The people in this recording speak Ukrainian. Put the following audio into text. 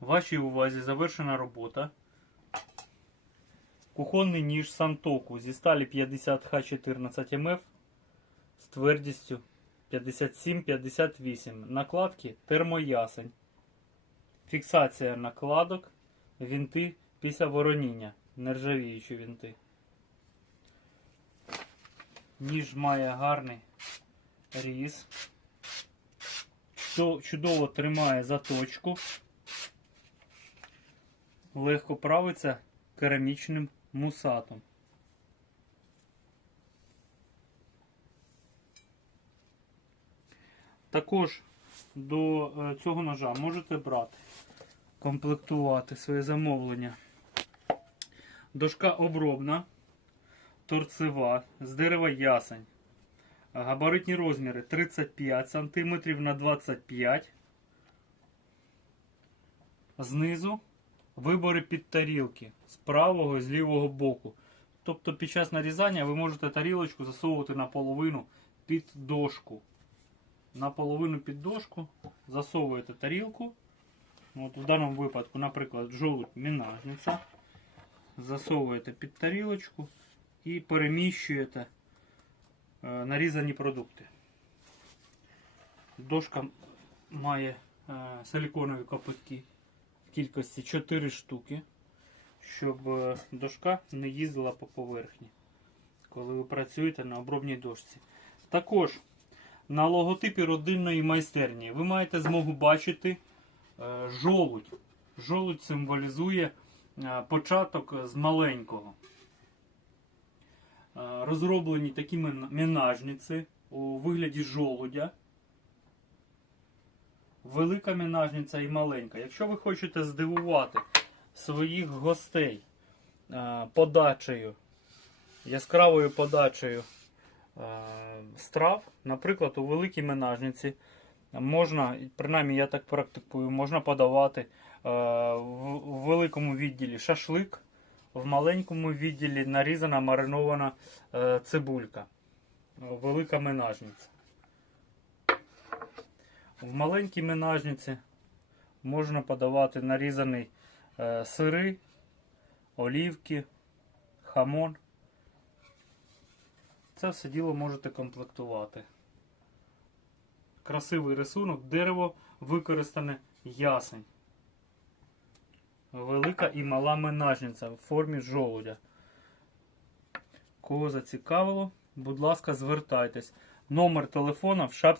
Вашій увазі завершена робота. Кухонний ніж Сантоку зі сталі 50Х14 МФ з твердістю 57-58. Накладки термоясень. Фіксація накладок, вінти після вороніння. Нержавіючі вінти. Ніж має гарний різ. Чудово тримає заточку. Легко правиться керамічним мусатом. Також до е, цього ножа можете брати, комплектувати своє замовлення. Дошка обробна, торцева, з дерева ясень. Габаритні розміри 35 см на 25 см. Знизу вибори під тарілки з правого і з лівого боку. Тобто під час нарізання ви можете тарілочку засовувати наполовину під дошку. Наполовину під дошку засовуєте тарілку. От в даному випадку, наприклад, жолудь мінажниця. Засовуєте під тарілочку і переміщуєте е, нарізані продукти. Дошка має е, силиконові копитки в кількості 4 штуки, щоб е, дошка не їздила по поверхні, коли ви працюєте на обробній дошці. Також на логотипі родинної майстерні ви маєте змогу бачити е, жолудь. Жолудь символізує е, початок з маленького. Розроблені такі мен- менажниці у вигляді жолудя. Велика менажниця і маленька. Якщо ви хочете здивувати своїх гостей е, подачею, яскравою подачею е, страв, наприклад, у великій менажниці можна, принаймні я так практикую, можна подавати е, в, великому відділі шашлик, в маленькому відділі нарізана маринована цибулька. Велика менажниця. В маленькій менажниці можна подавати нарізаний е, сири, олівки, хамон. Це все діло можете комплектувати. Красивий рисунок, дерево використане ясень. Велика і мала менажниця в формі жолудя. Кого зацікавило, будь ласка, звертайтесь. Номер телефона в шапці.